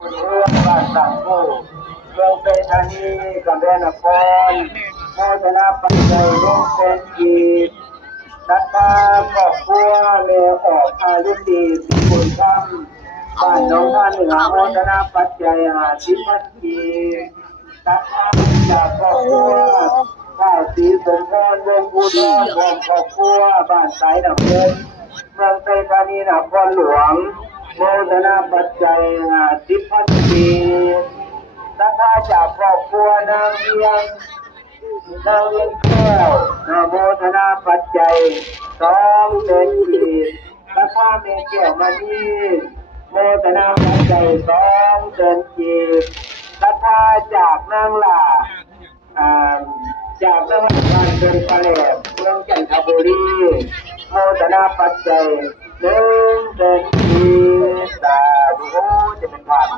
เรื่องบ้านต่างผู้เมืองเปธานีกำแพงนครโมทนาปัจจัยร่วมเป็นกีบนักการครอบครัวเลี้ยออกอายุดีสิบุญธรรมบ้านน้องท่านเหนือโมทนาปัจจัย50,000 กีบนักการจากครอบครัวข้าวสีสมพรวงภูธรวงครอบครัวบ้านสายน้ำเงินเมืองเปธานีนครหลวงโมทนาปัจจัย50,000 กีบนักการจากครอบครัวนางเวียงแก้วนาโมทนาปัจจัย200,000 กีบนักการเมแก้วมานีโมทนาปัจจัย200,000 กีบนักการจากนางหล่าจากนวัดบ้านเป็นปลาแหลมเมืองจันทบุรีโมทนาปัจจัย100,000 กีบสาธุจะเป็นภาพนะ